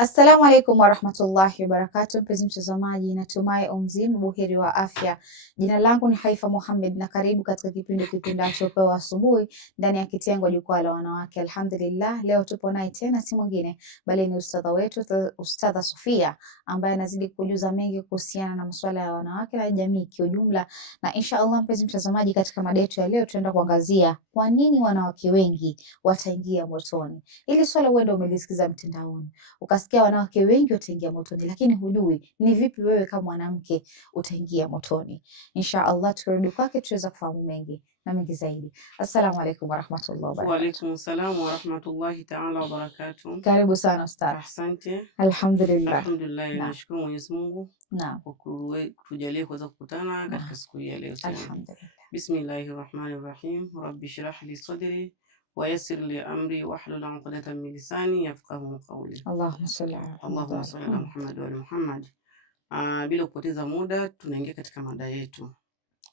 Assalamu alaikum warahmatullahi wabarakatuh. Mpenzi mtazamaji, natumai mzima buheri wa afya. Jina langu ni Haifa Mohamed na karibu katika kipindacho Pewa Asubuhi ndani ya kitengo Jukwaa la Wanawake. Alhamdulillah, leo tupo naye tena, si mwingine bali ni ustadha wetu, Ustadha Sofia, ambaye anazidi kujuza mengi kuhusiana na masuala ya wanawake na jamii kiujumla. Na inshallah, mpenzi mtazamaji, katika mada yetu ya leo tutaenda kuangazia kwa nini wanawake wengi wataingia motoni. Ili swala uende umelisikiza mtandaoni, ukasikia wanawake wengi wataingia motoni, lakini hujui ni vipi wewe kama mwanamke utaingia motoni. Insha Allah tukirudi kwake tutaweza kufahamu mengi na mengi zaidi. Assalamu alaikum warahmatullahi wabarakatuh. Wa alaikum salam warahmatullahi taala wabarakatuh. Karibu sana ustadh. Asante. Alhamdulillah. Alhamdulillah, nashukuru Mwenyezi Mungu kwa kutujalia kuweza kukutana katika siku hii ya leo tena. Alhamdulillah. Bismillahir Rahmanir Rahim. Rabbi shrah li sadri wa yassir li amri wahlul 'uqdatan min lisani yafqahu qawli. Allahumma salli ala Muhammad wa ali Muhammad. Bila kupoteza muda tunaingia katika mada yetu.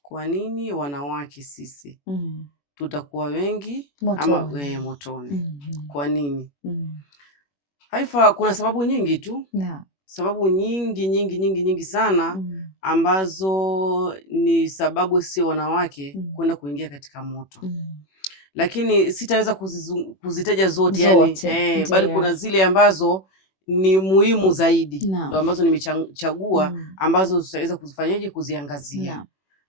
Kwa nini wanawake sisi tutakuwa wengi motoni. Ama motoni? Kwa nini? Haifa, kuna sababu nyingi tu. Sababu nyingi sana ambazo ni sababu sio wanawake kwenda kuingia katika moto. Lakini sitaweza kuzitaja zote yani, bali kuna zile ambazo ni muhimu zaidi ndio ambazo nimechagua ambazo tutaweza kuzifanyaje kuziangazia.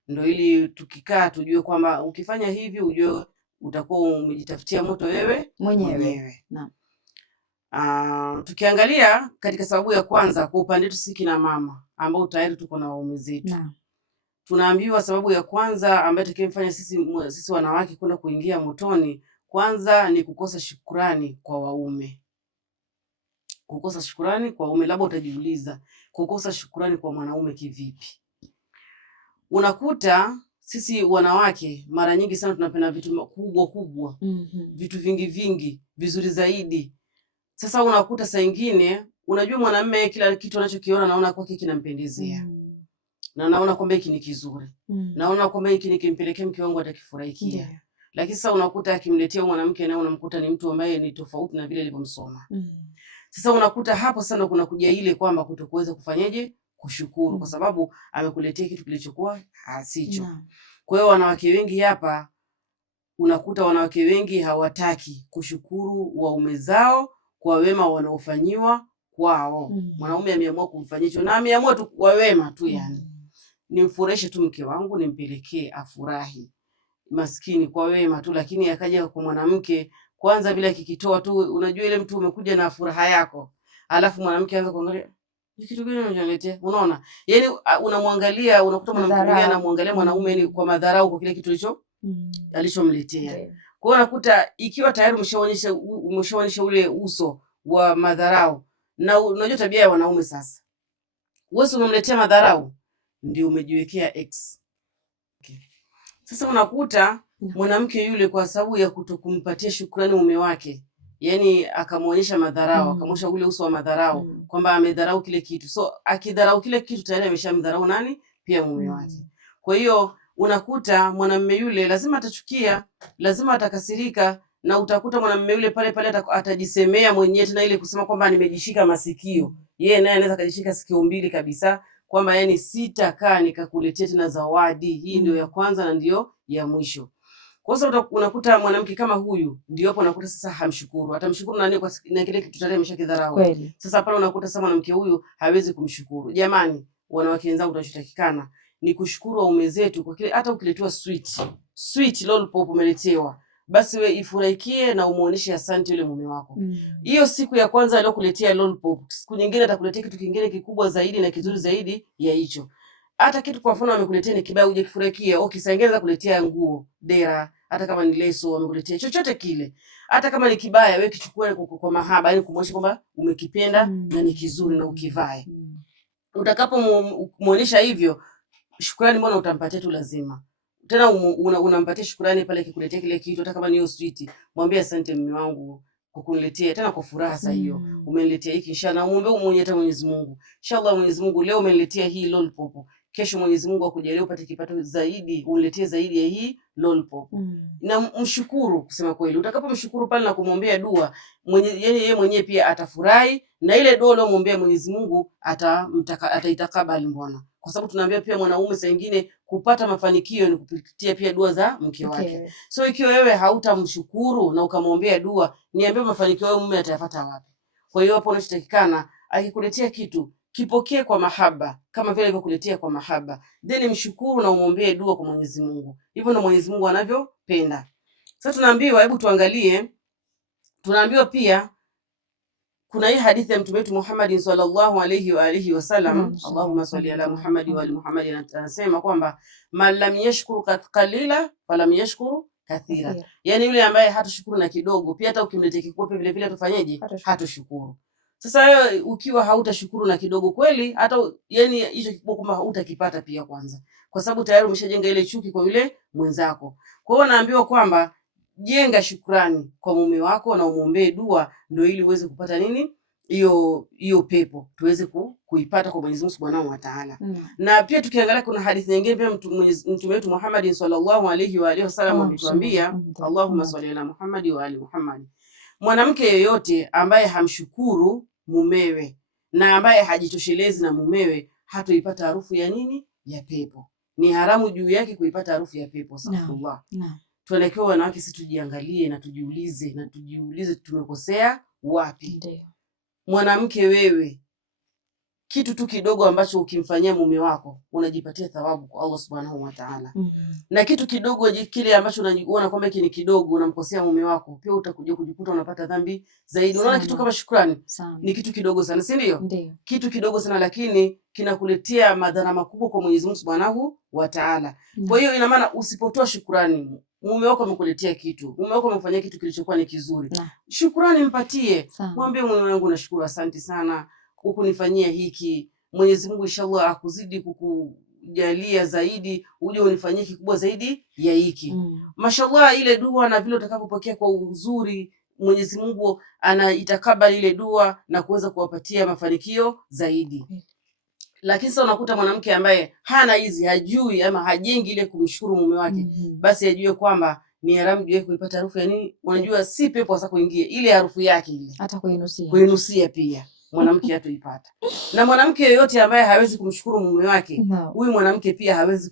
Ndio ili tukikaa tujue kwamba ukifanya hivi ujue utakuwa umejitafutia moto wewe mwenyewe. Tukiangalia katika sababu ya kwanza kwa upande wetu sisi kina mama ambao tayari tuko na waume zetu. Tunaambiwa sababu ya kwanza ambayo itakayemfanya sisi wanawake kwenda kuingia motoni, kwanza ni kukosa shukrani kwa waume. Kukosa shukrani kwa waume. Labda utajiuliza, kukosa shukrani kwa mwanaume kivipi? Unakuta sisi wanawake mara nyingi sana tunapenda vitu kubwa, vitu vingi vizuri zaidi. Sasa unakuta saa nyingine, unajua mwanamume kila kitu anachokiona naona kwake kinampendezea. Na naona kwamba hiki ni kizuri. Naona kwamba hiki nikimpelekea mke wangu atakifurahikia. Lakini sasa unakuta akimletea mwanamke na unamkuta ni mtu ambaye ni tofauti na vile alivyomsoma. Sasa unakuta hapo sana kuna kuja ile kwamba kutokuweza kufanyaje kushukuru kwa sababu amekuletea kitu kilichokuwa hasicho. Kwa hiyo wanawake wengi hapa unakuta wanawake wengi hawataki kushukuru waume zao kwa wema wanaofanyiwa kwao. Mwanaume ameamua kumfanyia hicho na ameamua tu kwa wema tu yani. Nimfurahishe tu mke wangu, nimpelekee afurahi. Maskini kwa wema tu, lakini akaja kwa mwanamke kwanza bila kikitoa tu, unajua ile mtu umekuja na furaha yako. Alafu mwanamke anza kuangalia ni kitu gani unaletea? Unaona? Yaani unamwangalia, unakuta mwanamke anamwangalia mwanaume ni kwa madharau kwa kile kitu alichomletea. Kwa hiyo unakuta ikiwa tayari umeshaonyesha ule uso wa madharau, na unajua tabia ya wanaume sasa. Wewe umemletea madharau ndio umejiwekea X. Sasa unakuta mwanamke yule kwa sababu ya kutokumpatia shukrani mume wake, yani akamuonyesha madharau, akamwonyesha ule uso wa madharau kwamba amedharau kile kitu. So akidharau kile kitu tayari ameshamdharau nani? Pia mume wake. Kwa hiyo unakuta mwanamume yule lazima atachukia, lazima atakasirika, na utakuta mwanamume yule pale atajisemea mwenyewe tena ile kusema kwamba nimejishika masikio. Yeye naye anaweza kujishika sikio mbili kabisa kwamba yani sitakaa nikakuletea tena zawadi. Hii ndio ya kwanza na ndio ya mwisho. Kwa sababu unakuta mwanamke kama huyu ndio hapo unakuta sasa hamshukuru. Atamshukuru nani kwa na kile kitu tayari ameshakidharau. Sasa pale unakuta sasa mwanamke huyu hawezi kumshukuru. Jamani, wanawake wenzangu, tunachotakikana ni kushukuru waume zetu kwa kile, hata ukiletewa sweet lollipop umeletewa, basi we ifurahikie na umuoneshe asante yule mume wako. Hiyo siku ya kwanza aliyokuletea lollipop, siku nyingine atakuletea kitu kingine kikubwa zaidi na kizuri zaidi ya hicho. Hata kitu kwa mfano amekuletea ni kibaya uje kifurahikia, sasa ingeweza kuletea nguo, dera, hata kama ni leso amekuletea chochote kile. Hata kama ni kibaya wewe kichukue kwa mahaba, yani kumwonyesha kwamba umekipenda na ni kizuri na ukivae. Utakapomuonesha hivyo, shukrani mbona utampatia tu lazima. Tena unampatia shukrani pale akikuletea kile kitu, hata kama ni hiyo sweet, mwambie asante mume wangu kwa kuniletea, tena kwa furaha sasa hiyo. Umeniletea hiki, inshallah muombe Mwenyezi Mungu. Inshallah Mwenyezi Mungu leo umeniletea hii lollipop. kesho Mwenyezi Mungu akujalie upate kipato zaidi, uniletee zaidi ya hii lollipop. Na mshukuru, kusema kweli, utakapomshukuru pale na kumwombea dua, yeye mwenyewe pia atafurahi, na ile dua uliyomwombea Mwenyezi Mungu ataitakabali. Mbona? Kwa sababu tunaambia pia mwanaume saa nyingine kupata mafanikio ni kupitia pia dua za mke wake. So ikiwa wewe hautamshukuru na ukamwombea dua, niambie mafanikio wewe mume atayapata wapi? Kwa hiyo hapo unachotakikana, akikuletea kitu kipokee kwa mahaba, kama vile alivyokuletea kwa mahaba, then mshukuru na umwombee dua kwa Mwenyezi Mungu. Hivyo ndio Mwenyezi Mungu anavyopenda. Sasa tunaambiwa, hebu tuangalie, tunaambiwa pia kuna hii hadithi ya Mtume wetu Muhammad sallallahu alayhi wa alihi wasallam, Allahumma salli ala Muhammad wa ali Muhammad, anasema kwamba man lam yashkuru qalila falam yashkuru kathira. Yani yule ambaye hatushukuru na kidogo, pia hata ukimletea kikubwa vile vile atufanyeje? Hatushukuru. Sasa wewe ukiwa hautashukuru na kidogo kweli, hata yani hicho kikubwa kama hautakipata pia kwanza, kwa sababu tayari umeshajenga ile chuki kwa yule mwenzako. Kwa hiyo naambiwa kwamba jenga shukrani kwa mume wako na umwombee dua, ndio ili uweze kupata nini, hiyo pepo tuweze kuipata kwa Mwenyezi Mungu Subhanahu wa Ta'ala. Na pia tukiangalia kuna hadithi nyingine pia Mtume wetu Muhammad sallallahu alayhi wa alihi wasallam ametuambia, Allahumma salli ala Muhammad wa ali Muhammad, mwanamke yeyote ambaye hamshukuru mumewe na ambaye hajitoshelezi na mumewe hatoipata harufu ya nini, ya pepo. Ni haramu juu yake kuipata harufu ya pepo. Astaghfirullah. Tuelekee wanawake, sisi tujiangalie na tujiulize tumekosea wapi. Ndiyo. Mwanamke wewe, kitu tu kidogo ambacho ukimfanyia mume wako unajipatia thawabu kwa Allah Subhanahu wa Ta'ala. Na kitu kidogo kile ambacho unajiona kwamba hiki ni kidogo, unamkosea mume wako, pia utakuja kujikuta unapata dhambi zaidi. Unaona kitu kama shukrani ni kitu kidogo sana, si ndio? Kitu kidogo sana, lakini kinakuletea madhara makubwa kwa Mwenyezi Mungu Subhanahu wa Ta'ala. Kwa hiyo ina maana usipotoa shukrani, mume wako amekuletea kitu, mume wako amefanyia kitu kilichokuwa ni kizuri, shukrani mpatie. Mwambie mume wangu, nashukuru, asante sana kukunifanyia hiki. Mwenyezi Mungu inshallah akuzidi kukujalia zaidi, uje unifanyie kikubwa zaidi ya hiki. Mashallah, ile dua na vile utakapopokea kwa uzuri, Mwenyezi Mungu anaitakabali ile dua na kuweza kuwapatia mafanikio zaidi. Lakini sasa unakuta mwanamke ambaye hana hizi, hajui ama hajengi ile kumshukuru mume wake, basi ajue kwamba ni haramu juu yake kuipata harufu ya nini. Unajua si pepo hasa kuingia ile harufu yake ile, hata kuinusia pia mwanamke hatoipata. Na mwanamke yeyote ambaye hawezi kumshukuru mume wake, huyu mwanamke pia hawezi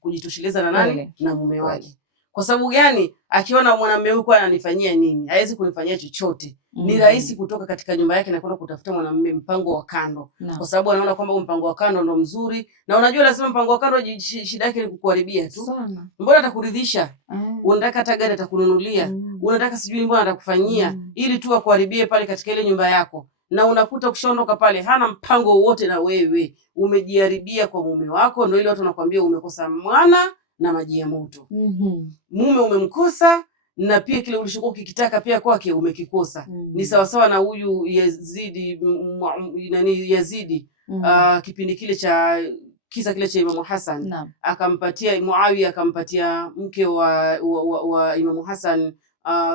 kujitosheleza na nani, na mume wake. Kwa sababu gani? Akiona mwanamume huyu kwa ananifanyia nini, hawezi kunifanyia chochote. Ni rahisi kutoka katika nyumba yake na kwenda kutafuta mwanamume mpango wa kando, kwa sababu anaona kwamba mpango wa kando ndo mzuri. Na unajua lazima mpango wa kando shida yake ni kukuharibia tu. Mbona atakuridhisha? Unataka hata gari atakununulia, unataka sijui mbona atakufanyia, ili tu akuharibie pale katika ile nyumba yako. Na unakuta ukishaondoka pale hana mpango wowote na wewe, umejiharibia kwa mume wako. Ndio ile watu wanakuambia umekosa mwana na maji ya moto. Mume umemkosa, na pia kile ulichokuwa ukikitaka pia kwake umekikosa. Ni sawa sawa na huyu Yazidi kipindi kile cha kisa kile cha Imamu Hassan, akampatia Muawiya, akampatia mke wa Imamu Hassan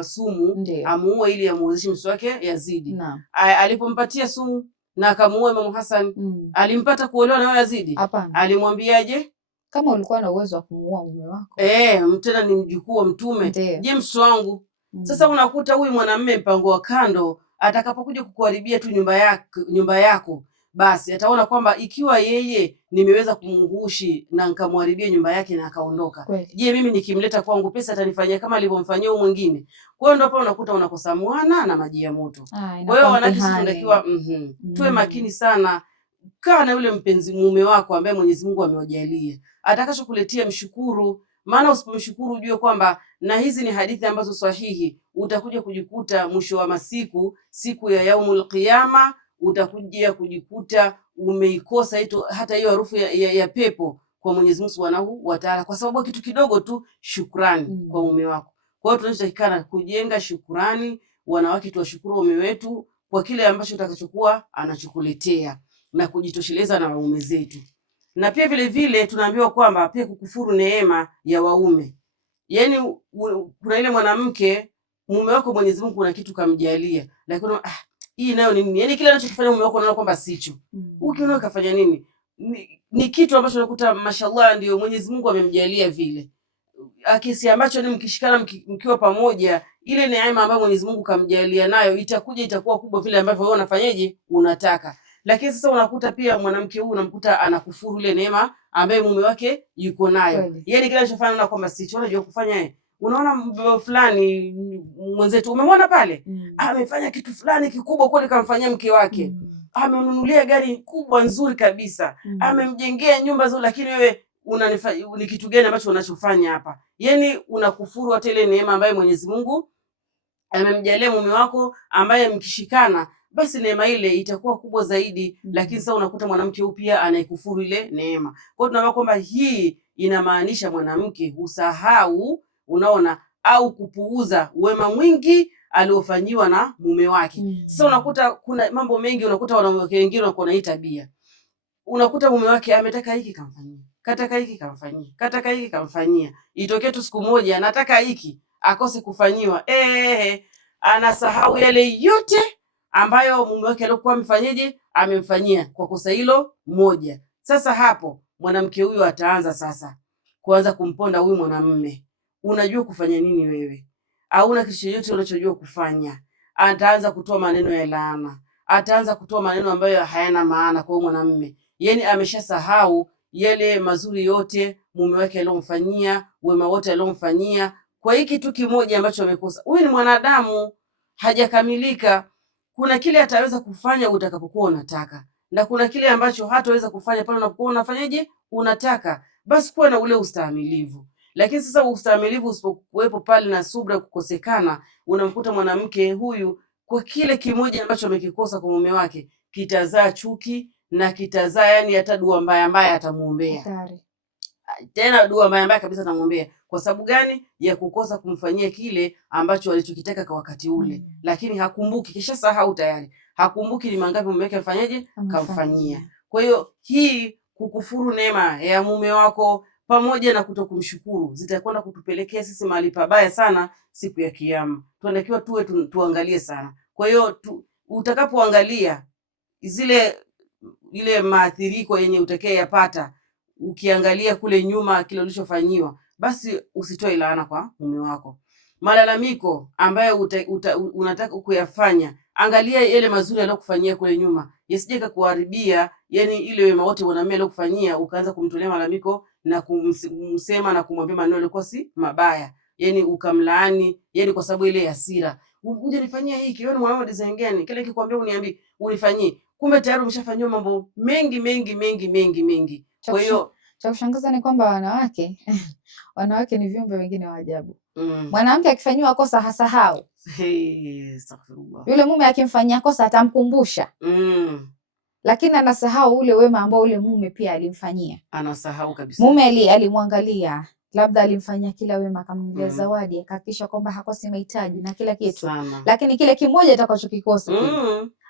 sumu amuue ili amuozeshe mtoto wake Yazidi. Alipompatia sumu na akamuua Imamu Hassan, alimpata kuolewa na Yazidi? Alimwambiaje? Kama ulikuwa na uwezo wa kumuua mume wako, tena ni mjukuu wa Mtume, je, mtoto wangu? Sasa unakuta huyu mwanamume mpango wa kando, atakapokuja kukuharibia tu nyumba yako, basi ataona kwamba ikiwa yeye nimeweza kumngushi na nikamharibia nyumba yake na akaondoka, je, mimi nikimleta kwangu pesa atanifanyia kama alivyomfanyia huyo mwingine? Kwa hiyo ndio hapo unakuta unakosa mwana na maji ya moto. Kwa hiyo wanawake sisi tunatakiwa tuwe makini sana. Kaa na yule mpenzi mume wako ambaye Mwenyezi Mungu amewajalia, atakachokuletea mshukuru. Maana usipomshukuru ujue kwamba, na hizi ni hadithi ambazo sahihi, utakuja kujikuta mwisho wa masiku, siku ya yaumul qiyama, utakuja kujikuta umeikosa hata hiyo harufu ya pepo kwa Mwenyezi Mungu Subhanahu wa Ta'ala, kwa sababu kitu kidogo tu, shukrani kwa mume wako. Kwa hiyo tunachotakikana kujenga shukrani. Wanawake tuwashukuru mume wetu kwa kile ambacho utakachokuwa anachokuletea na kujitosheleza na waume zetu. Na pia vile vile tunaambiwa kwamba pia kukufuru neema ya waume. Yaani kuna ile mwanamke mume wako Mwenyezi Mungu kuna kitu kamjalia, lakini hii nayo ni nini? Yaani kile anachokifanya mume wako unaona kwamba sicho. Ukiona kafanya nini? ni kitu ambacho unakuta mashallah ndio Mwenyezi Mungu amemjalia vile. Akisi ambacho ni mkishikana mkiwa pamoja, ile neema ambayo Mwenyezi Mungu kamjalia nayo itakuwa kubwa vile ambavyo wewe unafanyaje unataka. Lakini sasa unakuta pia mwanamke huyu unamkuta anakufuru ile neema ambaye mume wake yuko nayo. Yeye kile anachofanya na kwamba si unajua kufanya yeye. Unaona mbeo fulani mwenzetu umemwona pale? Amefanya kitu fulani kikubwa kweli kamfanyia mke wake. Amenunulia gari kubwa nzuri kabisa. Amemjengea nyumba nzuri, lakini wewe ni kitu gani ambacho unachofanya hapa? Yaani unakufuru hata ile neema ambayo Mwenyezi Mungu amemjalia mume wako, ambaye mkishikana basi neema ile itakuwa kubwa zaidi. Lakini sasa unakuta mwanamke huyu pia anaikufuru ile neema. Kwa hiyo tunaona kwamba hii inamaanisha mwanamke husahau, unaona, au kupuuza wema mwingi aliofanyiwa na mume wake. Sasa unakuta kuna mambo mengi, unakuta wanawake wengine wako na hii tabia. Unakuta mume wake ametaka hiki kamfanyia, kataka hiki kamfanyia, kataka hiki kamfanyia. Itokee tu siku moja anataka hiki akose kufanyiwa, anasahau yale yote ambayo mume wake alikuwa amfanyeje, amemfanyia kwa kosa hilo moja. Sasa hapo mwanamke huyo ataanza sasa kuanza kumponda huyu mwanamume. Unajua kufanya nini wewe? Hauna kitu chochote unachojua kufanya. Ataanza kutoa maneno ya laana, ataanza kutoa maneno ambayo hayana maana kwa mwanamume. Yaani ameshasahau yale mazuri yote mume wake aliyomfanyia, wema wote aliyomfanyia kwa hiki tu kimoja ambacho amekosa. Huyu ni mwanadamu, hajakamilika. Kuna kile ataweza kufanya utakapokuwa unataka, na kuna kile ambacho hataweza kufanya pale unapokuwa unafanyaje unataka. Basi kuwa na ule ustahimilivu. Lakini sasa ustahimilivu usipokuwepo pale na subra kukosekana, unamkuta mwanamke huyu kwa kile kimoja ambacho amekikosa kwa mume wake kitazaa chuki na kitazaa, yani hata dua mbaya mbaya atamuombea. Tena dua mbaya mbaya kabisa atamuombea. Kwa sababu gani? Ya kukosa kumfanyia kile ambacho alichokitaka kwa wakati ule. Lakini hakumbuki, kisha sahau tayari. Hakumbuki ni mangapi mume wake afanyaje kamfanyia. Kwa hiyo hii kukufuru neema ya mume wako pamoja na kutokumshukuru zitakwenda kutupelekea sisi mahali pabaya sana siku ya Kiyama. Tunatakiwa tuangalie sana. Kwa hiyo utakapoangalia ile maathiriko yenye utakayeyapata, ukiangalia kule nyuma kile ulichofanyiwa, basi usitoe laana kwa mume wako. Malalamiko ambayo unataka kuyafanya, angalia yale mazuri aliyokufanyia kule nyuma, yasije kukuharibia yani ile wema wote mwanamume aliyokufanyia ukaanza kumtolea malalamiko na kumsema na kumwambia maneno yalikuwa si mabaya, yani ukamlaani, yani kwa sababu ile hasira. Uje nifanyia hiki, wewe mwanao design gani? Kile kikwambia uniambie unifanyie, kumbe tayari umeshafanywa mambo mengi. Kwa hiyo cha kushangaza ni kwamba wanawake ni viumbe wengine wa ajabu. Mwanamke akifanywa kosa hasahau. Yule mume akimfanyia kosa atamkumbusha. Lakini anasahau ule wema ambao ule mume pia alimfanyia. Anasahau kabisa. Mume alimwangalia, labda alimfanyia kila wema, akamnunulia zawadi, akahakikisha kwamba hakosi mahitaji na kila kitu. Lakini kile kimoja atakachokikosa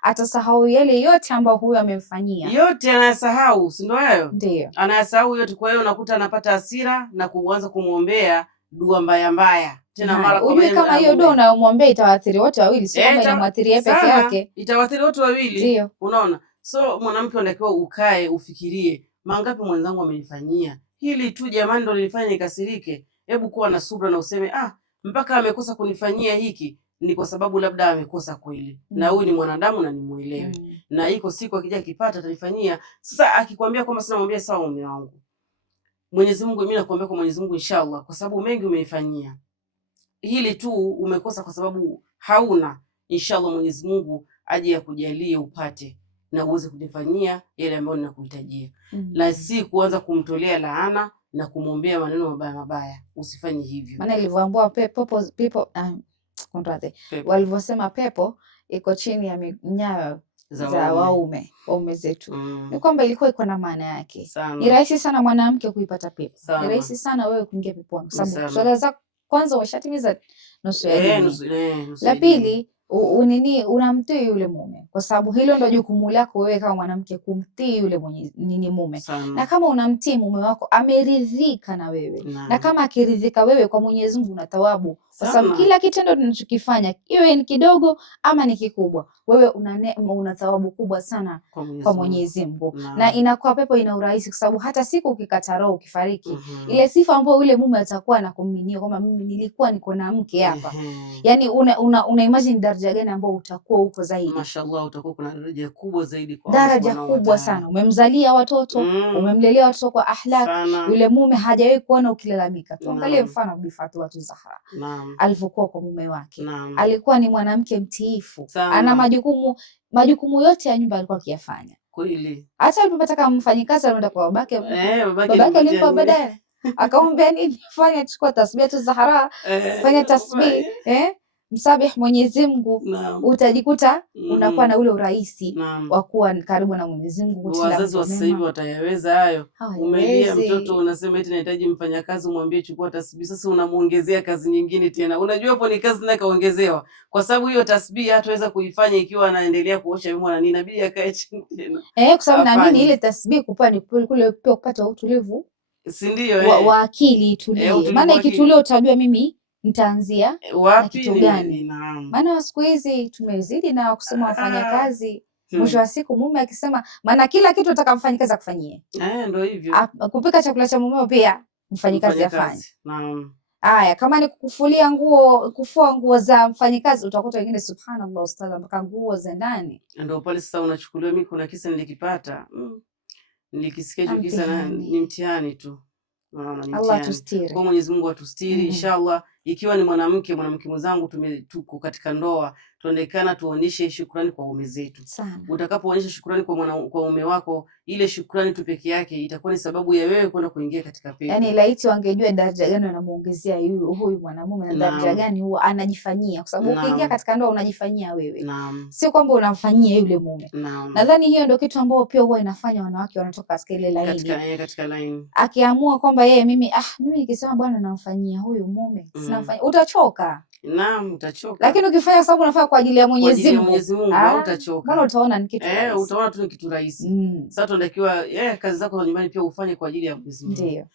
atasahau yale yote ambayo huyo amemfanyia. Yote anayasahau, si ndio hayo? Ndio. Anayasahau yote, kwa hiyo unakuta anapata hasira na kuanza kumuombea dua mbaya mbaya. Tena mara kwa mara. Kama hiyo dua unayomwombea itawaathiri wote wawili, sio kama inamwathiri yeye peke yake. Itawaathiri wote wawili. Unaona? So mwanamke unatakiwa ukae ufikirie, mangapi mwenzangu amenifanyia hili tu jamani ndo nilifanya nikasirike. Hebu kuwa na subra na useme mpaka amekosa kunifanyia hiki ni kwa sababu labda amekosa kweli. Na huyu ni mwanadamu na nimuelewe. Na iko siku akija kipata atanifanyia. Sasa akikwambia kwamba sina, mwambie sawa mume wangu, Mwenyezi Mungu, mimi nakuambia kwa Mwenyezi Mungu inshallah, kwa sababu mengi umenifanyia, hili tu umekosa kwa sababu hauna, inshallah Mwenyezi Mungu aje akujalie upate na uweze kujifanyia yale ambayo ninakuhitajia. La si kuanza kumtolea laana na kumwombea maneno mabaya. Usifanye hivyo. Maana ilivyoambiwa walivyosema pepo iko chini ya nyayo za waume zetu. Ni kwamba ilikuwa iko na maana yake. Ni rahisi sana mwanamke kuipata pepo. Ni rahisi sana wewe kuingia peponi. Sababu swala za kwanza umeshatimiza nusu ya dini. La pili, nini unamtii yule mume, kwa sababu hilo ndio jukumu lako wewe kama mwanamke, kumtii yule mume. Na kama unamtii mume wako ameridhika na wewe na kama akiridhika wewe, kwa Mwenyezi Mungu una thawabu, kwa sababu kila kitendo tunachokifanya iwe ni kidogo ama ni kikubwa, wewe una thawabu kubwa sana kwa Mwenyezi Mungu, na inakuwa pepo ina urahisi, kwa sababu hata siku ukikata roho ukifariki, ile sifa ambayo yule mume atakuwa anakuminia kwamba mimi nilikuwa niko na mke hapa, yani una imagine daraja gani ambayo utakuwa huko zaidi. Mashaallah, utakuwa kuna daraja kubwa zaidi, kwa daraja kubwa sana. Umemzalia watoto, umemlelea watoto kwa ahlak. Yule mume hajawahi kuona ukilalamika. Tuangalie mfano Bi Fatuma Zahra alivyokuwa kwa mume wake. Alikuwa ni mwanamke mtiifu, ana majukumu yote ya nyumba alikuwa akiyafanya kweli. Hata alipopata kama mfanyikazi alienda kwa babake, babake alimpa baadaye akamwambia nini, fanya, chukua tasbih Zahra, fanya tasbih msabih Mwenyezi Mungu, utajikuta unakuwa na ule urahisi wa kuwa karibu na Mwenyezi Mungu. Wazazi wa sasa hivi watayaweza hayo? Umelia mtoto unasema eti nahitaji mfanyakazi, umwambie chukua tasbih, sasa unamuongezea kazi nyingine tena. Unajua hapo ni kazi na kaongezewa, kwa sababu hiyo tasbih hataweza kuifanya ikiwa anaendelea kuosha vyombo na nini, inabidi akae chini tena. Kwa sababu naamini ile tasbih kupani kule pia kupata utulivu, si ndio? Wa akili itulie, maana ikitulia utajua mimi nitaanzia wapi, kitu gani. Maana siku hizi tumezidi na kusema wafanya kazi, mwisho wa siku mume akisema, maana kila kitu nataka mfanyikazi akufanyie. Ndio hivyo. Kupika chakula cha mumeo pia mfanyikazi afanye. Haya, kama ni kukufulia nguo, kufua nguo za mfanyikazi, utakuta wengine subhanallah ustadha, mpaka nguo za ndani. Ndio pale sasa unachukuliwa. Mimi kuna kisa nilikipata, nilikisikia hicho kisa, ni mtihani tu. Allah tustiri. Kwa Mwenyezi Mungu atustiri inshallah. Ikiwa ni mwanamke mwenzangu, tuko katika ndoa, tuonekana tuonyeshe shukrani kwa waume zetu. Utakapoonyesha shukrani kwa mume wako, ile shukrani tu peke yake itakuwa ni sababu ya wewe kwenda kuingia katika pepo. Yani laiti wangejua daraja gani wanamuongezea huyu mwanamume na daraja gani huwa anajifanyia, kwa sababu ukiingia katika ndoa unajifanyia wewe, sio kwamba unamfanyia yule mume. Nadhani hiyo ndio kitu ambao pia huwa inafanya wanawake wanatoka katika ile laini, katika laini. Akiamua kwamba yeye mimi nikisema bwana namfanyia huyu mume utachoka. Naam, utachoka. Lakini ukifanya sababu unafanya kwa ajili ya Mwenyezi Mungu, utachoka. Mbona utaona ni kitu rahisi. Utaona tu ni kitu rahisi. Sasa tunatakiwa kazi zako za nyumbani pia ufanye kwa ajili ya Mwenyezi Mungu. Ndio.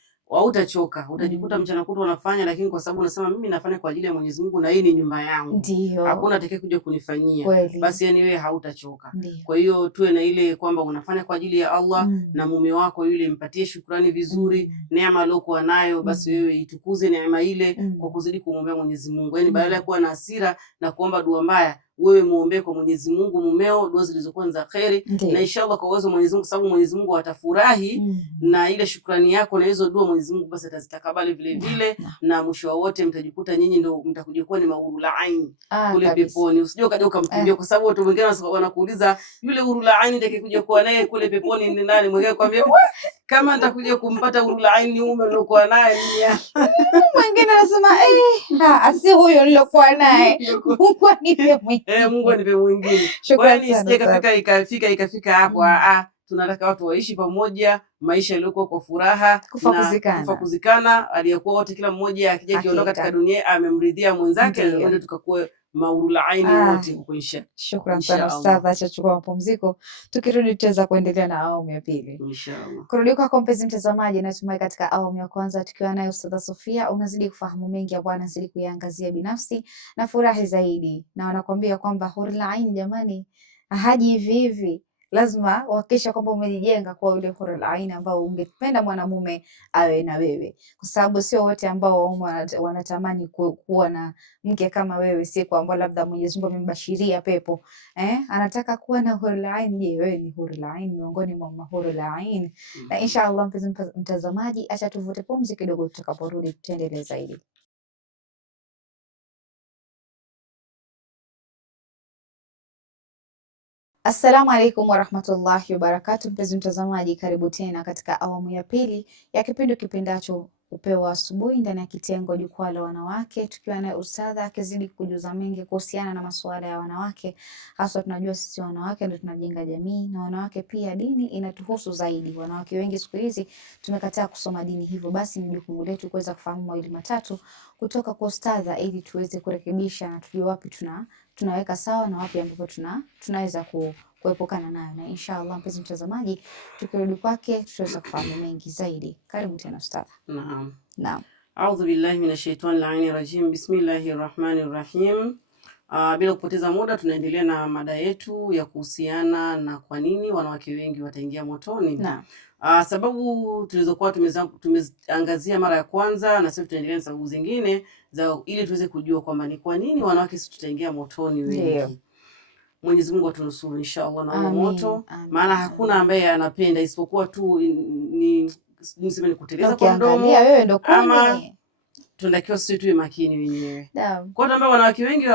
Utachoka, utajikuta mchana kutwa unafanya, lakini kwa sababu unasema mimi nafanya kwa ajili ya Mwenyezi Mungu na hii ni nyumba yangu. Ndio. Hakuna atakaye kuja kunifanyia. Basi yani wewe hautachoka. Kwa hiyo tuwe na ile kwamba unafanya kwa ajili ya Allah na mume wako yule mpatie shukrani vizuri, neema aliyokuwa nayo, basi wewe itukuze neema ile kwa kuzidi kumwombea Mwenyezi Mungu. Yaani badala ya kuwa na hasira na kuomba dua mbaya, wewe muombe kwa Mwenyezi Mungu mumeo dua zilizokuwa za kheri, na inshallah kwa uwezo wa Mwenyezi Mungu, sababu Mwenyezi Mungu atafurahi na ile shukrani yako na hizo dua, Mwenyezi Mungu basi atazitakabali vile vile, na mwisho wa wote mtajikuta nyinyi ndio mtakuja kuwa ni mahurul ain kule peponi. Usije ukaja ukamkimbia, kwa sababu watu wengine wanakuuliza yule hurul ain ndiye kuja kuwa naye kule peponi ni nani? Mwingine kwambia kama nitakuja kumpata hurul ain ni mume nilokuwa naye mwingine anasema asi huyo nilokuwa naye, Mungu anipe mwingine. Mungu anipe mwingine. Kwani sije ikafika hapo. Tunataka watu waishi pamoja, maisha yaliyokuwa kwa furaha, kufa kuzikana, aliyekuwa wote, kila mmoja akija kiondoka katika dunia amemridhia mwenzake, ndio tukakuwa maurul aini wote huko insha. Shukrani sana ustadha, acha chukua mapumziko, tukirudi tutaweza kuendelea na awamu ya pili inshallah. Kurudi kwako mpenzi mtazamaji, natumai katika awamu ya kwanza tukiwa naye ustadha Sofia unazidi kufahamu mengi ya Bwana, zidi kuiangazia binafsi na furahi zaidi, na wanakuambia kwamba hurul ain jamani haji hivi hivi, lazima uhakikisha kwamba umejijenga kwa yule hurul ain ambao ungependa mwanamume awe na wewe, kwa sababu sio wote ambao wanatamani kuwa na mke kama wewe, si kwa ambao labda Mwenyezi Mungu amembashiria pepo anataka kuwa na hurul ain. Je, wewe ni hurul ain miongoni mwa hurul ain? Na inshallah mpenzi mtazamaji, acha tuvute pumzi kidogo, tutakaporudi tutaendelea zaidi. Assalamu alaikum warahmatullahi wabarakatuh. Mpenzi mtazamaji, karibu tena katika awamu ya pili ya kipindi kipendacho Upeo wa Asubuhi ndani ya kitengo Jukwaa la Wanawake, tukiwa na ustadha akizidi kujuza mengi kuhusiana na masuala ya wanawake. Hasa tunajua sisi wanawake ndio tunajenga jamii, na wanawake pia dini inatuhusu zaidi. Wanawake wengi siku hizi tumekataa kusoma dini, hivyo basi ni jukumu letu kuweza kufahamu mawili matatu kutoka kwa ustadha ili tuweze kurekebisha na tujue wapi tunaweka sawa na wapi ambapo tunaweza kuepukana nayo, na inshallah mpenzi mtazamaji, tukirudi kwake tutaweza kufahamu mengi zaidi. Karibu tena ustadha. Naam. A'udhu billahi minash shaitani laani rajim. Bismillahir rahmanir rahim. Bila kupoteza muda tunaendelea na mada yetu ya kuhusiana na kwa nini wanawake wengi wataingia motoni. Naam. Sababu tulizokuwa tumeangazia mara ya kwanza, na sasa tutaendelea na sababu zingine ili tuweze kujua kwamba ni kwa nini wanawake sisi tutaingia motoni wengi. Mwenyezi Mungu atunusuru inshallah na moto, maana hakuna ambaye anapenda isipokuwa tu niseme ni kuteleza kwa mdomo. Wewe ndo ama tunatakiwa sisi tuwe makini wenyewe. Kwa hiyo ambao wanawake wengi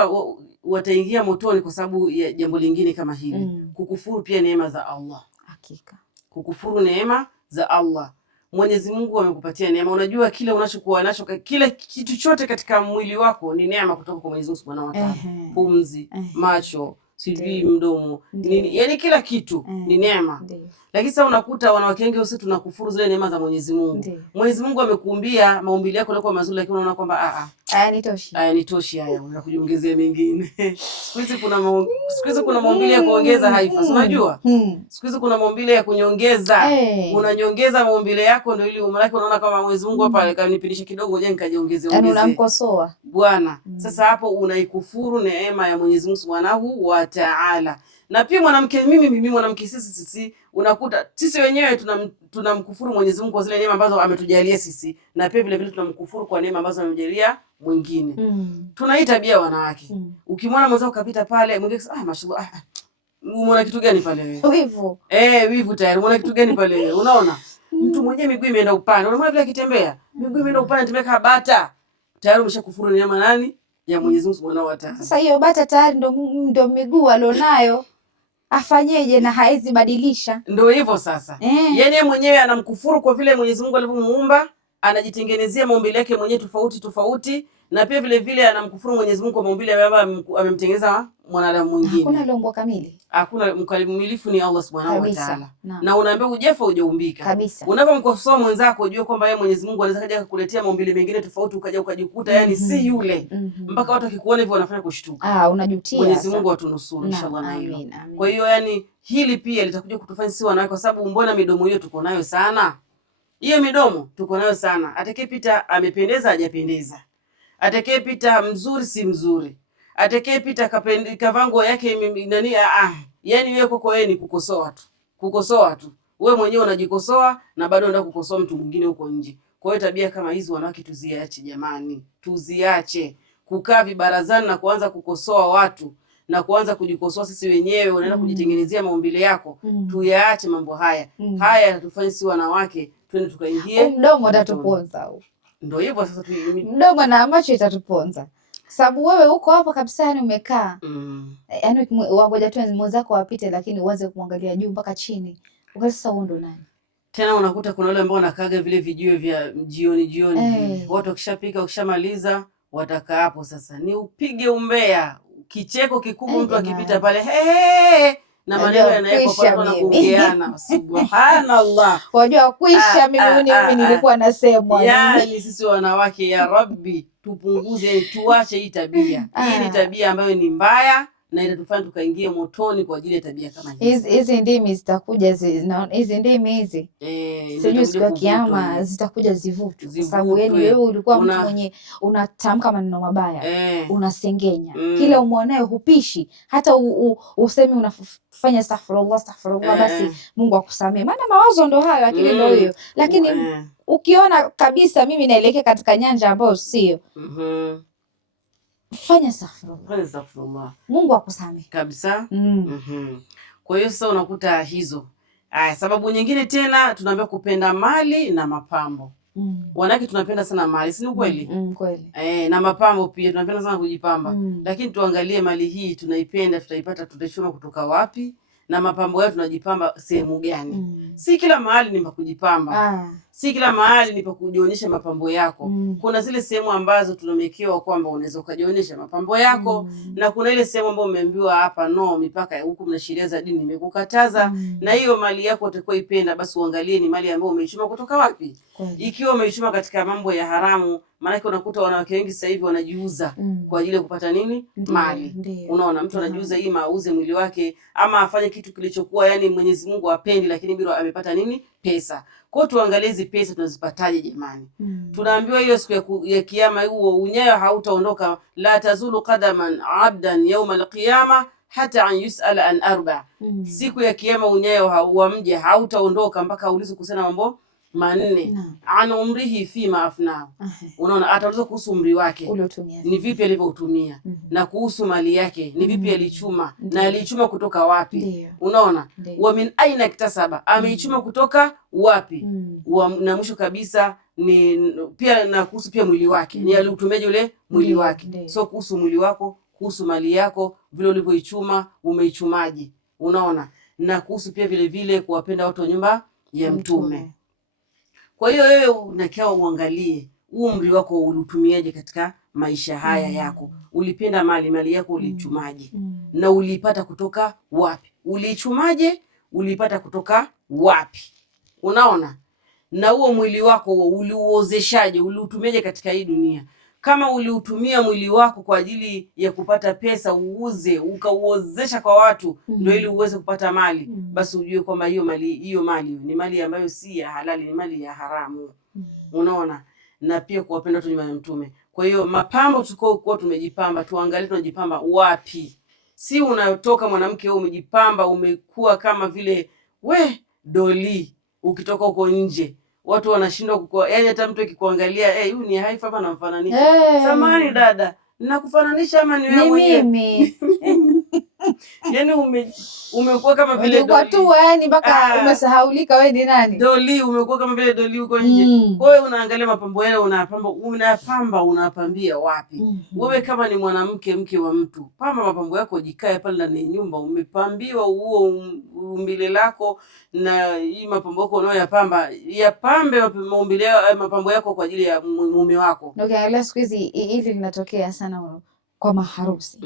wataingia motoni kwa sababu ya jambo lingine kama hili, kukufuru pia neema za Allah. Hakika kukufuru neema za Allah. Mwenyezi Mungu amekupatia neema. Unajua kile unachokuwa nacho, kile kitu chote katika mwili wako ni neema kutoka kwa Mwenyezi Mungu Subhanahu wa Ta'ala. Pumzi, macho, sijui mdomo, yani kila kitu ni neema. Lakini sasa unakuta wanawake wengi wao tunakufuru zile neema za Mwenyezi Mungu. Mwenyezi Mungu amekuumbia maumbile yako yako mazuri, lakini unaona kwamba nitoshi haya, unakujiongezea mengine. Siku hizi kuna maumbile ya kuongeza haifa. Unajua? Siku hizi kuna maumbile ya kunyongeza. Unanyongeza maumbile yako ndio ili umlaki, unaona kama Mwenyezi Mungu hapa alikanipitisha kidogo, je nikajiongezea ongezea. Unamkosoa Bwana. Sasa hapo unaikufuru neema ya Mwenyezi Mungu Subhanahu wa Ta'ala. Na pia mwanamke, mimi mwanamke, sisi unakuta sisi wenyewe tunamkufuru Mwenyezi Mungu kwa zile neema ambazo ametujalia sisi, na pia vile vile tunamkufuru kwa neema ambazo amejalia mwingine. Tuna hii tabia wanawake. Ukimwona mwenzako kapita pale, mwingine mashallah, umeona kitu gani pale wewe? Wivu. Wivu tayari. Umeona kitu gani pale wewe? Unaona? Mtu mwenyewe miguu imeenda upande. Unaona vile akitembea, miguu imeenda upande, tembeka bata. Tayari umeshakufuru neema nani? Ya Mwenyezi Mungu Subhanahu wa Ta'ala. Sasa hiyo bata tayari ndo miguu alionayo. Afanyeje na haizi badilisha? Ndio hivyo sasa. Yeye mwenyewe anamkufuru kwa vile Mwenyezi Mungu alivyomuumba, anajitengenezea maumbile yake mwenyewe tofauti, na pia vile vile anamkufuru Mwenyezi Mungu kwa maumbile ambayo amemtengeneza mwanadamu mwingine. Hakuna alioumbwa kamili. Hakuna mkamilifu, ni Allah Subhanahu wa Ta'ala. Na unaambia hujafa hujaumbika. Unapomkosoa mwenzako ujue kwamba yeye Mwenyezi Mungu anaweza kaja kukuletea maumbile mengine tofauti, ukaja ukajikuta yani si yule. Mpaka watu wakikuona hivyo wanafanya kushtuka. Unajutia. Mwenyezi Mungu atunusuru inshallah na hilo. Kwa hiyo yani hili pia litakuja kutufanya sisi wanawake, kwa sababu mbona midomo hiyo tuko nayo sana. Hiyo midomo tuko nayo sana. Atakayepita amependeza hajapendeza. Atakayepita mzuri si mzuri. Atakayepita kavaa nguo yake nani, yani wewe kwako wewe ni kukosoa tu. Wewe mwenyewe unajikosoa na bado unataka kukosoa mtu mwingine huko nje. Kwa hiyo tabia kama hizo wanawake tuziache jamani. Tuziache kukaa vibarazani na kuanza kukosoa watu na kuanza kujikosoa sisi wenyewe, unaenda kujitengenezea maumbile yako. Tuyaache mambo haya. Haya yanatufanya sisi wanawake twende tukaingie. Mdomo utatuponza. Ndio hivyo sasa mdomo na macho itatuponza. Sababu wewe uko hapo kabisa, yani umekaa. Yaani wangoja tu mwenzako wapite, lakini uanze kumwangalia juu mpaka chini. Sasa wewe ndo nani? Tena unakuta kuna wale ambao wanakaga vile vijiwe vya jioni. Watu wakishapika wakishamaliza watakaa hapo sasa. Ni upige umbea, kicheko kikubwa, mtu akipita pale na maneno yanawekwa pale na kuongeana. Subhanallah. Wajua kuisha mimi nilikuwa nasemwa. Yaani sisi wanawake, ya Rabbi, tupunguze, tuache hii tabia. Hii ni tabia ambayo ni mbaya na itatufanya tukaingia motoni kwa ajili ya tabia kama hizi. Hizi ndimi zitakuja, hizi ndimi hizi. Sijui siku ya Kiyama zitakuja zivutu. Kwa sababu wewe ulikuwa mtu mwenye unatamka maneno mabaya, unasengenya. Kila umwonae hupishi, hata usemi unafanya astaghfirullah, basi Mungu akusamee. Maana mawazo ndo hayo, akili ndo hiyo. Lakini ukiona kabisa mimi naelekea katika nyanja ambayo sio, fanya astaghfirullah. Mungu akusamee kabisa. Kwa hiyo sasa unakuta hizo. Sababu nyingine tena tunaambia kupenda mali na mapambo. Wanawake tunapenda sana mali, si kweli? Kweli. Na mapambo pia tunapenda sana kujipamba. Lakini tuangalie mali hii tunaipenda, tutaipata, tutachuma kutoka wapi? Na mapambo yetu tunajipamba sehemu gani? Si kila mahali ni pa kujipamba. Si kila mahali ni pa kujionyesha mapambo yako. Kuna zile sehemu ambazo tunamekewa kwamba unaweza ukajionyesha mapambo yako, na kuna ile sehemu ambayo umeambiwa hapa no, mipaka huku mna sheria za dini imekukataza. Na hiyo mali yako utakuwa ipenda, basi uangalie ni mali ambayo umeichuma kutoka wapi. Ikiwa umeichuma katika mambo ya haramu, maana unakuta wanawake wengi sasa hivi wanajiuza kwa ajili ya kupata nini? Mali. Unaona, mtu anajiuza ili auze mwili wake ama afanye kitu kilichokuwa yani Mwenyezi Mungu apendi, lakini bila amepata nini? Pesa. Kwa hiyo tuangalie hizi pesa tunazipataje jamani. Tunaambiwa hiyo siku ya kiyama huo unyayo hautaondoka, la tazulu qadaman abdan yawm alqiyama hata an yusala an arba. Siku ya kiyama unyayo wa mja hautaondoka mpaka aulizwe kuhusiana mambo manne. An umrihi fima afna. Unaona, ataulizwa kuhusu umri wake ni vipi alivyoutumia, na kuhusu mali yake ni vipi alichuma, na alichuma kutoka wapi. Unaona, wa min aina iktasaba, ameichuma kutoka wapi. Na mwisho kabisa ni pia na kuhusu pia mwili wake, ni aliutumiaje ule mwili wake. So kuhusu mwili wako, kuhusu mali yako, vile ulivyoichuma, umeichumaje. Unaona, na kuhusu pia vile vile kuwapenda watu wa nyumba ya Mtume. Kwa hiyo wewe unakaa uangalie umri wako uliutumiaje katika maisha haya yako. Ulipenda mali yako ulichumaje, na uliipata kutoka wapi? Ulichumaje, uliipata kutoka wapi? Unaona, na huo mwili wako uliuozeshaje, uliutumiaje katika hii dunia. Kama uliutumia mwili wako kwa ajili ya kupata pesa, uuze ukauozesha kwa watu ndio ili uweze kupata mali, basi ujue kwamba hiyo mali ni mali ambayo si ya halali, ni mali ya haramu. Unaona, na pia kuwapenda watu nyuma ya Mtume. Kwa hiyo mapambo tukao tumejipamba, tuangalie tunajipamba wapi. Si unatoka mwanamke wewe umejipamba umekuwa kama vile doli, ukitoka huko nje watu wanashindwa kukua, yani hata mtu akikuangalia huyu ni haifa hapa namfananisha. Samahani dada, nakufananisha ama ni wewe mwenyewe? Yani umekuwa kama vile doli tu, yani mpaka umesahaulika wewe ni nani. Doli, umekuwa kama vile doli huko nje. Kwa hiyo unaangalia mapambo yale unapambia wapi? Wewe kama ni mwanamke, mke wa mtu, pamba mapambo yako, jikae pale ndani ya nyumba, umepambiwa huo umbile lako, na hii mapambo yako unayoyapamba yapambe mapambo yako kwa ajili ya mume wako. Na ukiangalia siku hizi hili linatokea sana kwa maharusi.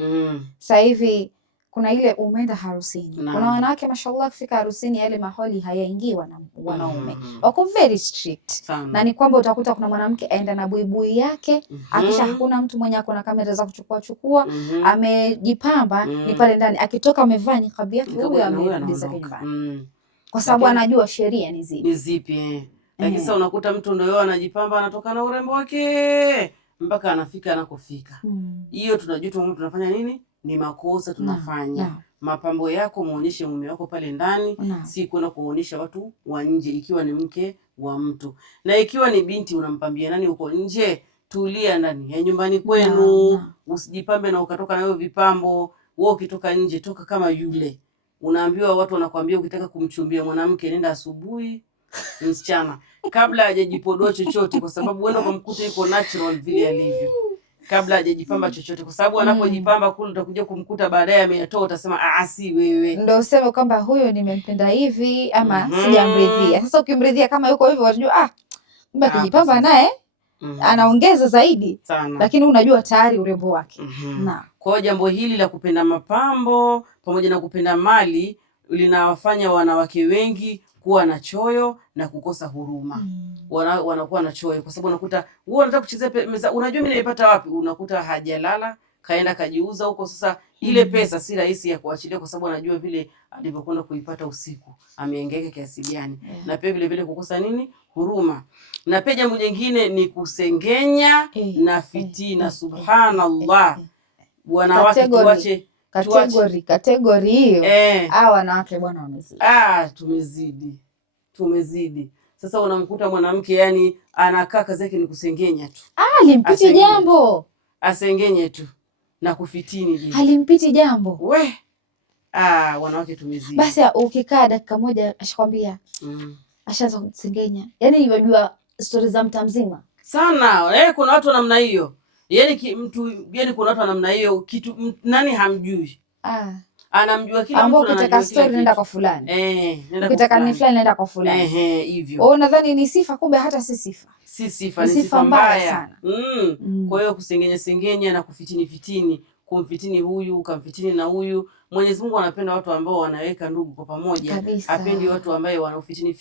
Sasa hivi kuna ile umeenda harusini. Kuna wanawake mashallah kufika harusini yale maholi hayaingiwa na wanaume. Wako very strict. Na ni kwamba utakuta kuna mwanamke aenda na buibui yake, akisha hakuna mtu mwenye ako na kamera za kuchukua, amejipamba ni pale ndani, akitoka amevaa niqab yake, huyo amerudi zake nyumbani. Kwa sababu anajua sheria ni zipi. Lakini sasa unakuta mtu ndio yeye anajipamba, anatoka na urembo wake mpaka anafika anakofika. Hiyo tunajuta tunafanya nini? Ni makosa tunafanya. Mapambo yako muonyeshe mume wako pale ndani, si kwenda kuonyesha watu wa nje. Ikiwa ni mke wa mtu, na ikiwa ni binti unampambia nani huko nje? Tulia ndani ya nyumbani kwenu. Usijipambe na ukatoka na hiyo vipambo. Wewe ukitoka nje toka kama yule. Unaambiwa, watu wanakuambia ukitaka kumchumbia mwanamke nenda asubuhi msichana, kabla hajajipodoa chochote, kwa sababu wewe ukamkuta yuko natural vile alivyo, kabla hajajipamba chochote, kwa sababu anapojipamba kule utakuja kumkuta baadaye ameyatoa, utasema si wewe. Ndio useme kwamba huyo nimempenda hivi ama sijamridhia. Sasa ukimridhia kama yuko hivyo unajua kumbe akijipamba naye anaongeza zaidi sana. Lakini unajua tayari urembo wake. Na kwa jambo hili la kupenda mapambo pamoja na kupenda mali linawafanya wanawake wengi kuwa na choyo na kukosa huruma. Wanakuwa na choyo kwa sababu unakuta wewe unataka kuchezea pesa, unajua mimi naipata wapi? Unakuta hajalala, kaenda kajiuza huko. Sasa ile pesa si rahisi ya kuachilia, kwa sababu anajua vile alivyokwenda kuipata usiku amehangaika kiasi gani. Na pia vile vile kukosa nini? Huruma. Na pia jambo jingine ni kusengenya na fitina. Subhanallah. Wanawake tuache kategori hiyo. Wanawake bwana wamezidi. Tumezidi. Sasa unamkuta mwanamke yani anakaa kazi yake ni kusengenya tu. Limpiti jambo. Asengenye tu na kufitini vile. Halimpiti jambo. Wanawake tumezidi. Basi ukikaa dakika moja ashakwambia ashaanza kusengenya. Yaani unajua story za mta mzima. Sana. Kuna watu namna hiyo. Yaani kuna watu namna hiyo, kitu nani hamjui. anamjua kila mtu, anajua kila story nenda kwa fulani, nenda ukitaka ni fulani nenda kwa fulani. Hivyo wewe unadhani ni sifa, kumbe hata si sifa. Si sifa, ni sifa mbaya sana. Kwa hiyo kusengenya na kufitini, kumfitini huyu ukamfitini na huyu. Mwenyezi Mungu anapenda watu ambao wanaweka ndugu kwa pamoja, hapendi watu ambao wanaofitini.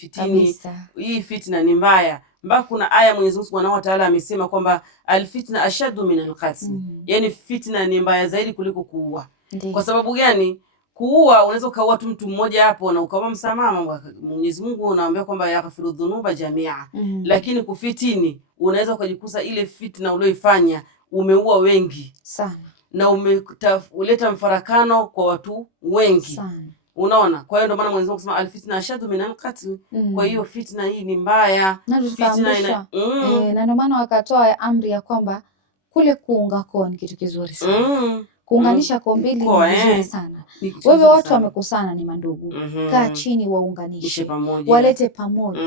Hii fitna ni mbaya. Mpaka kuna aya Mwenyezi Mungu Subhanahu wa Ta'ala amesema kwamba alfitna ashaddu min alqatl, yani fitna ni mbaya zaidi kuliko kuua. Kwa sababu gani? Kuua unaweza ukaua tu mtu mmoja hapo na ukawa msamaha. Mwenyezi Mungu unaambia kwamba yaghfiru dhunuba jamia. Lakini kufitini unaweza ukajikusa ile fitna ulioifanya umeua wengi sana na uleta mfarakano kwa watu wengi sana. Unaona, kwa hiyo ndio maana Mwenyezi Mungu kusema alfitna ashadu min alqatl. Kwa hiyo fitna hii ni mbaya, fitna na ndio maana wakatoa amri ya kwamba kule kuunga koo ni kitu kizuri sana. Kuunganisha koo mbili ni vizuri sana. Wewe watu wamekosana, ni mandugu, kaa chini waunganishe, walete pamoja.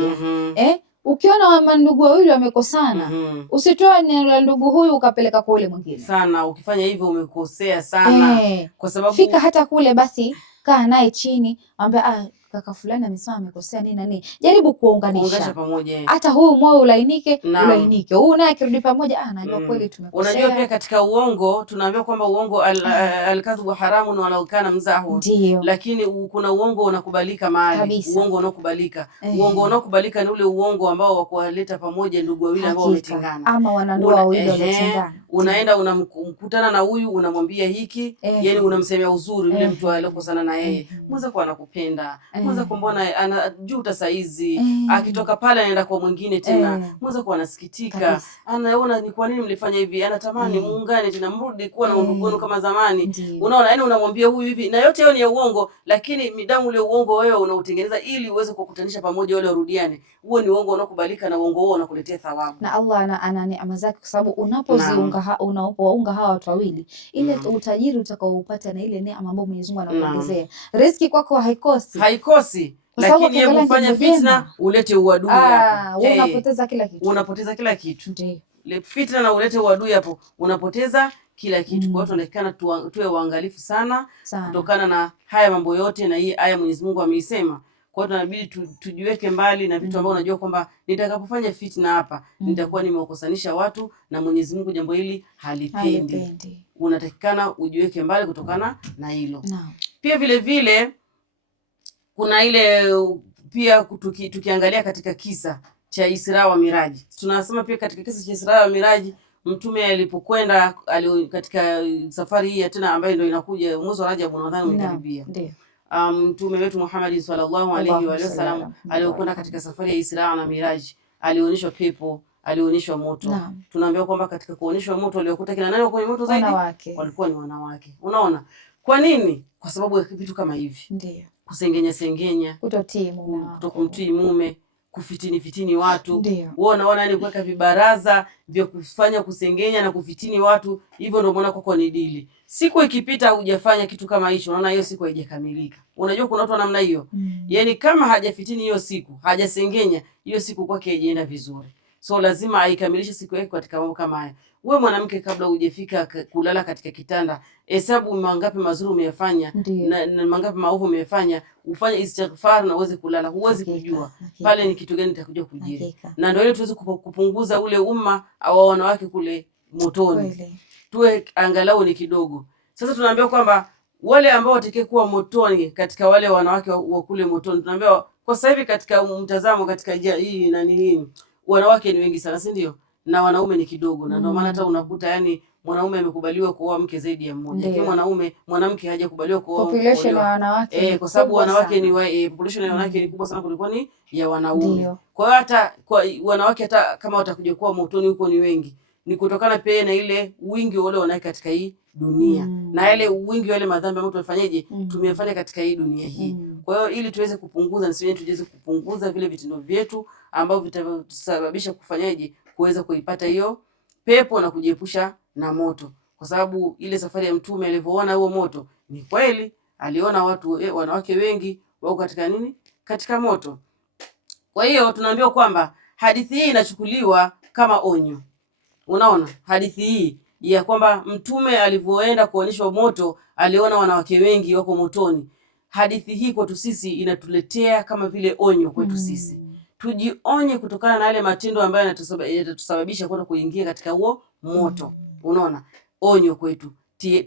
Ukiona mandugu wawili wamekosana, usitoe neno la ndugu huyu ukapeleka kwa ule mwingine sana. Ukifanya hivyo umekosea sana. Kwa sababu fika hata kule basi, kaa naye chini, ambaye kaka fulani amesema amekosea nini na nini, jaribu kuunganisha pamoja, hata huyu moyo ulainike. Huyu naye kirudi pamoja, najua kweli tumekosea. Unajua pia katika uongo tunaambiwa kwamba uongo al-kadhibu haramun walau kana mzahu, lakini kuna uongo unakubalika mahali. Uongo unakubalika, uongo unakubalika ni ule uongo ambao wa kuwaleta pamoja ndugu wawili ambao wametengana, ama wanandoa wawili wametengana. Unaenda unamkutana na huyu unamwambia hiki, yani unamsemea uzuri yule mtu aliyokosana na yeye. Mwanzo kwa anakupenda, mwanzo kwa mbona anajuta saizi, akitoka pale anaenda kwa mwingine tena. Mwanzo kwa anasikitika, anaona ni kwa nini mlifanya hivi, anatamani muungane tena, mrudi kuwa na undugu kama zamani. Unaona, yani unamwambia huyu hivi, na yote hiyo ni ya uongo, lakini midamu ule uongo wewe unautengeneza ili uweze kukutanisha pamoja wale warudiane. Huo ni uongo unakubalika, na uongo huo unakuletea thawabu. Na Allah ana neema zake, kwa sababu unapowaunga hawa watu wawili, ile utajiri utakaoupata na ile neema ambayo Mwenyezi Mungu anakuongezea, riziki kwako haikosi. Lakini yeye kufanya fitna ulete uadui hapo, unapoteza kila kitu. Unapoteza kila kitu. Ile fitna na ulete uadui hapo, unapoteza kila kitu. Kwa hiyo tunatakiwa tuwe waangalifu sana kutokana na haya mambo yote, na hii aya Mwenyezi Mungu ameisema. Kwa hiyo tunabidi tujiweke mbali na vitu ambavyo unajua kwamba nitakapofanya fitna hapa nitakuwa nimewakosanisha watu, na Mwenyezi Mungu jambo hili halipendi. Unatakikana ujiweke mbali kutokana na hilo. Pia vile vile kuna ile pia tukiangalia katika kisa cha Isra wa Miraji. Tunasema pia katika kisa cha Isra wa Miraji, Mtume alipokwenda katika safari hii tena ambayo ndio inakuja mwezi wa Rajab, nadhani umekaribia. Mtume wetu Muhammad sallallahu alaihi wa sallam aliyokwenda katika safari ya Isra na Miraji, alionyeshwa pepo, alionyeshwa moto. Tunaambiwa kwamba katika kuonyeshwa moto waliokuta kina nani kwenye moto zaidi? Walikuwa ni wanawake. Unaona? Kwa nini? Kwa sababu ya vitu kama hivi. Ndio. Kusengenya, kutokumtii mume, kufitini watu. Wewe unaona ni kuweka vibaraza vya kufanya kusengenya na kufitini watu, hivyo ndio unaona kwako ni dili. Siku ikipita hujafanya kitu kama hicho, unaona hiyo siku haijakamilika. Unajua kuna watu namna hiyo. Yaani kama hajafitini hiyo siku, hajasengenya, hiyo siku kwake haijaenda vizuri. So lazima aikamilishe siku yake katika mambo kama haya. Wewe mwanamke, kabla hujafika kulala katika kitanda, hesabu mangapi mazuri umeyafanya na mangapi maovu umeyafanya, ufanye istighfar na uweze kulala. Huwezi kujua pale ni kitu gani kitakuja kujiri. Na ndio ile tuweze kupunguza ule umma au wanawake kule motoni. Tuwe angalau ni kidogo. Sasa tunaambiwa kwamba wale ambao watakee kuwa motoni katika wale wanawake wa kule motoni, tunaambiwa kwa sasa hivi katika mtazamo katika hii nani hii, wanawake ni wengi sana, si ndio? Na wanaume ni kidogo. Na ndio maana hata unakuta yani mwanaume amekubaliwa kuoa mke zaidi ya mmoja, lakini mwanamke hajakubaliwa kuoa. Population ya wanawake kwa sababu wanawake ni population ya wanawake ni kubwa sana kuliko ni ya wanaume. Kwa hiyo hata kwa wanawake hata kama watakuja kuwa motoni huko ni wengi, ni kutokana pia na ile wingi wale wanawake katika hii dunia na ile wingi wale madhambi ambayo tumefanyaje tumefanya katika hii dunia hii. Kwa hiyo ili tuweze kupunguza, na sisi tuweze kupunguza vile vitendo vyetu ambavyo vitasababisha kufanyaje kuweza kuipata hiyo pepo na kujiepusha na moto. Kwa sababu ile safari ya Mtume alivyoona huo moto, ni kweli aliona watu wanawake wengi wako katika nini? Katika moto. Kwa hiyo tunaambiwa kwamba hadithi hii inachukuliwa kama onyo. Unaona? Hadithi hii ya kwamba Mtume alivyoenda kuonyeshwa moto aliona wanawake wengi wako motoni. Hadithi hii kwetu sisi inatuletea kama vile onyo kwetu sisi, tujionye kutokana na yale matendo ambayo yatatusababisha kwenda kuingia katika huo moto. Unaona, onyo kwetu,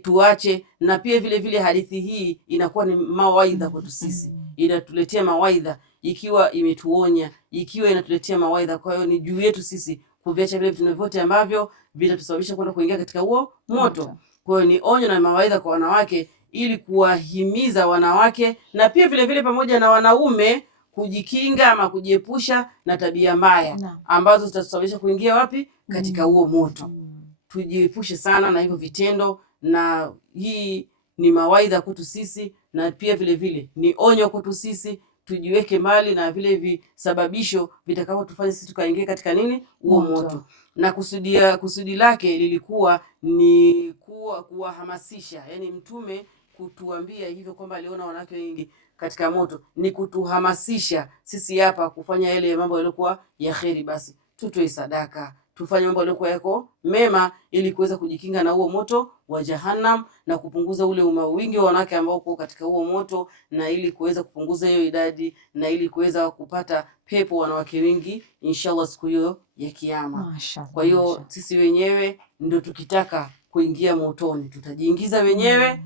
tuache. Na pia vile vile hadithi hii inakuwa ni mawaidha kwetu sisi, inatuletea mawaidha, ikiwa imetuonya, ikiwa inatuletea mawaidha. Kwa hiyo ni juu yetu sisi kuviacha vile vitu vyote ambavyo vitatusababisha kwenda kuingia katika huo moto. Kwa hiyo ni onyo na mawaidha kwa wanawake, ili kuwahimiza wanawake na pia vile vile pamoja na wanaume kujikinga ama kujiepusha na tabia mbaya ambazo zitatusababisha kuingia wapi? Katika huo moto. Tujiepushe sana na hivyo vitendo, na hii ni mawaidha kwetu sisi, na pia vile vile ni onyo kwetu sisi. Tujiweke mbali na vile visababisho vitakavyotufanya sisi tukaingia katika nini? Huo moto. Na kusudi lake lilikuwa ni kuwahamasisha, yani Mtume kutuambia hivyo kwamba aliona wanawake wengi katika moto, ni kutuhamasisha sisi hapa kufanya yale mambo yaliokuwa ya kheri. Basi tutoe sadaka, tufanye mambo yaliokuwa yako mema, ili kuweza kujikinga na huo moto wa Jahannam na kupunguza ule wingi wa wanawake ambao uko katika huo moto, na ili kuweza kupunguza hiyo idadi, na ili kuweza kupata pepo wanawake wengi inshallah siku hiyo ya Kiyama. Kwa hiyo sisi wenyewe ndio tukitaka kuingia motoni tutajiingiza wenyewe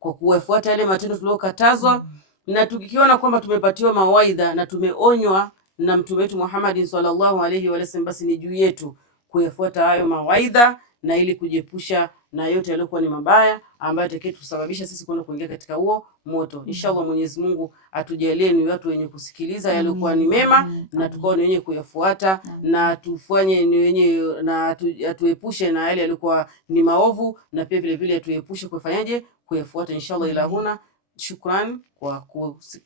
kwa kufuata yale matendo tuliyokatazwa, na tukiona kwamba tumepatiwa mawaidha na tumeonywa na Mtume wetu Muhammad sallallahu alaihi wasallam, basi ni juu yetu kuyafuata hayo mawaidha, na ili kujiepusha na yote yaliokuwa ni mabaya ambayo atakayetusababisha sisi kwenda kuingia katika huo moto. Inshallah Mwenyezi Mungu atujalie ni watu wenye kusikiliza yaliokuwa ni mema, na tukao ni wenye kuyafuata, na tufanye ni wenye, na atuepushe na yale yaliokuwa ni maovu, na pia vile vile atuepushe kufanyaje? Kuyafuata inshallah. Ila huna shukran kwa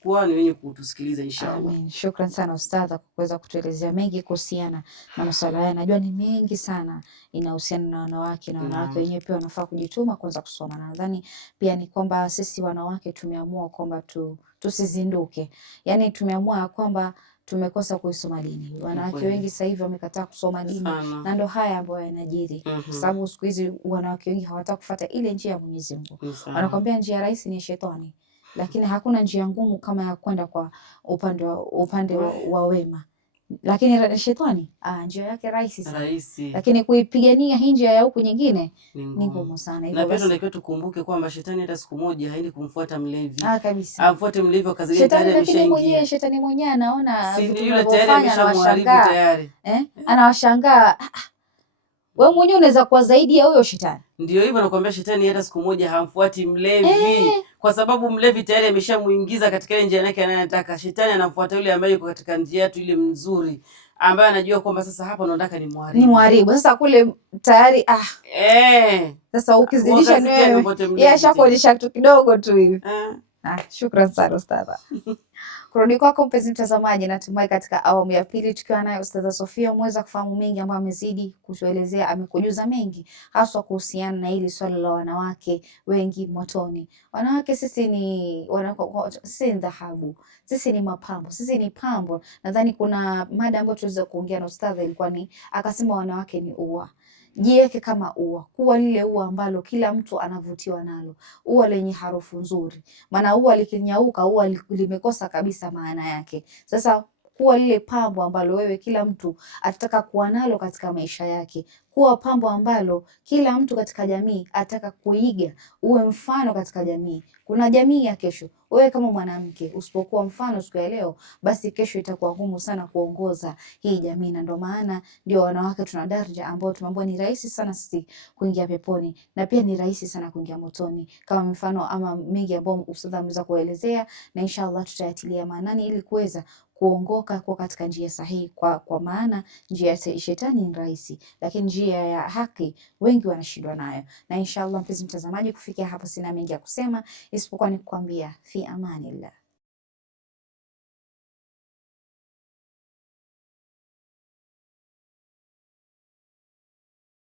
kuwa ni wenye kutusikiliza inshallah. Amin. Shukran sana ustadha kwa kuweza kutuelezea mengi kuhusiana na masuala haya. Najua ni mengi sana inahusiana na wanawake, na wanawake wenyewe pia wanafaa kujituma kwanza kusoma. Na nadhani pia ni kwamba sisi wanawake tumeamua kwamba tusizinduke. Yaani tumeamua kwamba tumekosa kuisoma dini. Wanawake wengi sasa hivi wamekataa kusoma dini, na ndio haya ambayo yanajiri. Kwa sababu siku hizi wanawake wengi hawataka kufuata ile njia ya Mwenyezi Mungu. Wanakwambia njia rahisi ni shetani, lakini hakuna njia ngumu kama ya kwenda kwa upande wa wema. Lakini shetani njia yake rahisi sana, lakini kuipigania hii njia ya huku nyingine ni ngumu sana. Na pia tunatakiwa tukumbuke kwamba shetani hata siku moja haendi kumfuata mlevi. Kabisa. Amfuate mlevi akazilia tayari ameshaingia. Shetani mwenyewe anaona vitu yule tayari ameshamharibu tayari. Anawashangaa. Wewe mwenyewe unaweza kuwa zaidi ya huyo shetani. Ndio hivyo nakwambia, shetani hata siku moja hamfuati mlevi. Kwa sababu mlevi tayari ameshamuingiza katika ile njia yake anayotaka. Shetani anamfuata yule ambaye yuko katika njia yetu ile mzuri, ambaye anajua kwamba sasa hapa ndo nataka ni muharibu. Sasa kule tayari sasa ukizidisha ni wewe. Yeye ashakuonyesha kitu kidogo tu hivi. Shukran sana ustadha. Kurudi kwako mpenzi mtazamaji, natumai katika awamu ya pili tukiwa naye Ustadha Sofia umeweza kufahamu mengi ambayo amezidi kutuelezea, amekujuza mengi haswa kuhusiana na hili swala la wanawake wengi motoni. Wanawake sisi ni dhahabu, sisi ni mapambo, sisi ni pambo. Nadhani kuna mada ambayo tuweza kuongea na ustadha, ilikuwa ni akasema wanawake ni ua. Jiweke kama ua, kuwa lile ua ambalo kila mtu anavutiwa nalo, ua lenye harufu nzuri. Maana ua likinyauka, ua limekosa kabisa maana yake. Sasa kuwa lile pambo ambalo wewe kila mtu atataka kuwa nalo katika maisha yake, kuwa pambo ambalo kila mtu katika jamii ataka kuiga, uwe mfano katika jamii. Kuna jamii ya kesho. Wewe kama mwanamke usipokuwa mfano siku ya leo, basi kesho itakuwa ngumu sana kuongoza hii jamii. Na ndio maana ndio wanawake tuna daraja ambao tumeambiwa ni rahisi sana sisi kuingia peponi, na pia ni rahisi sana kuingia motoni, kama mfano ama mengi ambao ustadha ameweza kuelezea, na inshallah tutayatilia maanani ili kuweza kuongoka kwa katika njia sahihi, kwa maana njia ya shetani ni rahisi, lakini njia ya haki wengi wanashindwa nayo. Na inshallah mpenzi mtazamaji, kufikia hapo sina mengi ya kusema isipokuwa ni kukwambia fi amanillah.